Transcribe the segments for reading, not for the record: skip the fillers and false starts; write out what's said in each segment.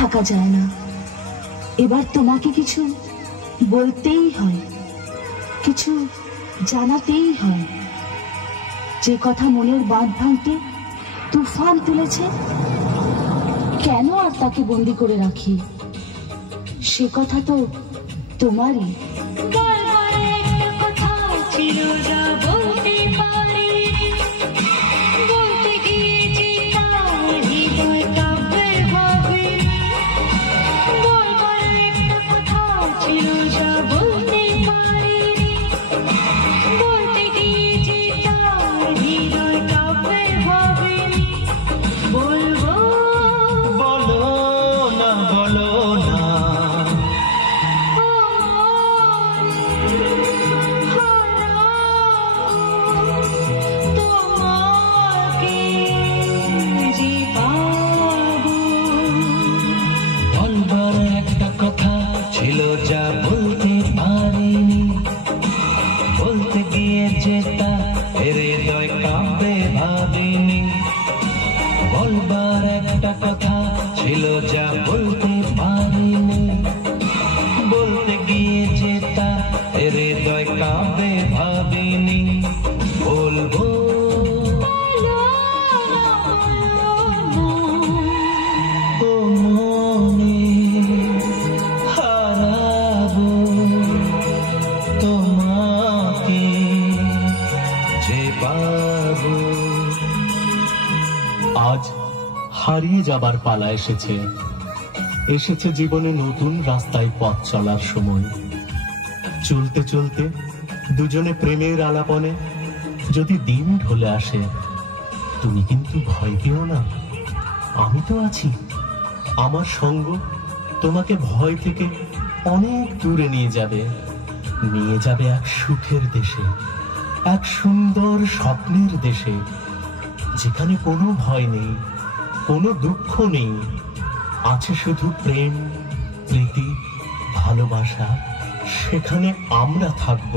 থাকা যায় না। এবার তোমাকে কিছু বলতেই হয়, কিছু জানাতেই হয়। যে কথা মনের বাঁধ ভাঙতে তুফান তুলেছে, কেন আর তাকে বন্দি করে রাখি? সে কথা তো তোমারই। হারিয়ে যাবার পালা এসেছে, এসেছে জীবনে নতুন রাস্তায় পথ চলার সময়। চলতে চলতে দুজনে প্রেমের আলাপনে যদি দিন ঢলে আসে, তুমি কিন্তু ভয় পেও না, আমি তো আছি। আমার সঙ্গ তোমাকে ভয় থেকে অনেক দূরে নিয়ে যাবে, নিয়ে যাবে এক সুখের দেশে, এক সুন্দর স্বপ্নের দেশে, যেখানে কোনো ভয় নেই, কোনো দুঃখ নেই, আছে শুধু প্রেম, প্রীতি, ভালোবাসা। সেখানে আমরা থাকব,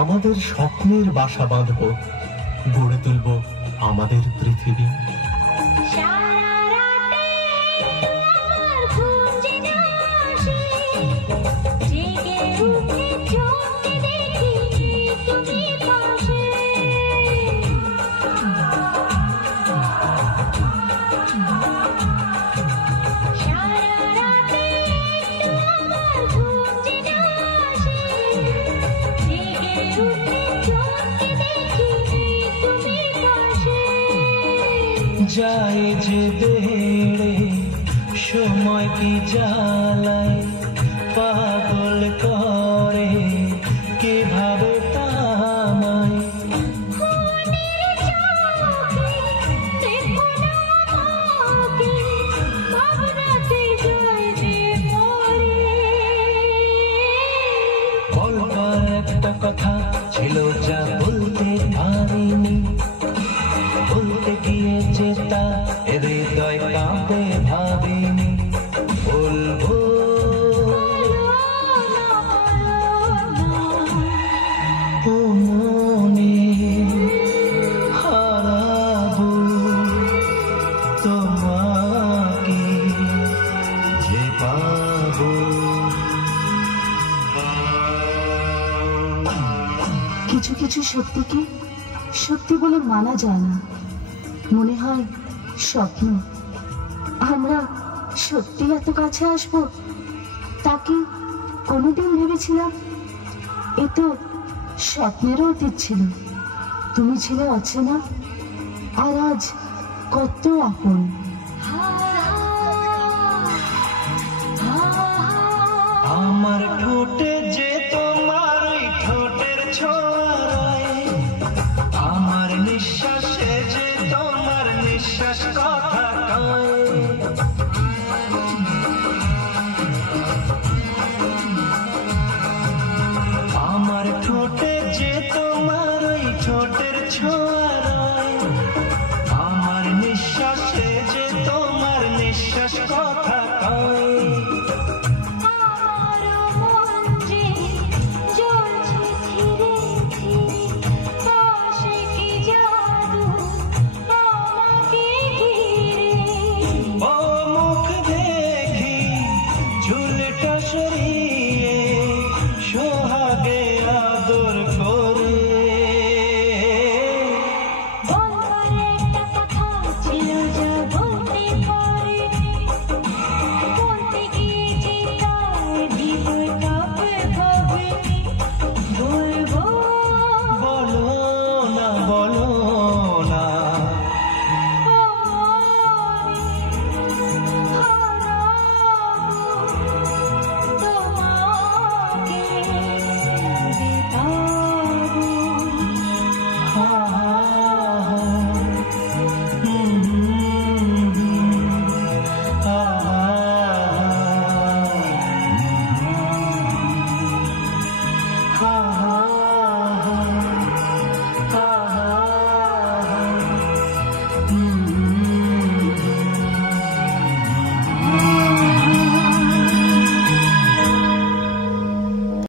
আমাদের স্বপ্নের বাসা বাঁধব, গড়ে তুলব আমাদের পৃথিবী। যায় যে বেড়ে সময় কি জ্বালায়, পাগল করে কিভাবে তামায়। বলবার একটা কথা ছিল যা বলতে পারিনি, বলতে গিয়েছে তা হৃদয় কাঁপে ভাবিনি। বলবো ও মনে হারাবো তোমাকে যে পাবো। কিছু কিছু সত্যিকে সত্যি বলে মানা যায় না, মনে হয় স্বপ্ন। আমরা সত্যি এত কাছে আসবো তা কি কোনোদিন ভেবেছিলাম? এ তো স্বপ্নেরও অতীত ছিল। তুমি ছিলে অচেনা, আর আজ কত আপন। আমার ঠোঁটে যে তোমার ওই ঠোঁটের ছোঁয়ায়, আমার নিঃশ্বাসে যে তোমার নিঃশ্বাস কথা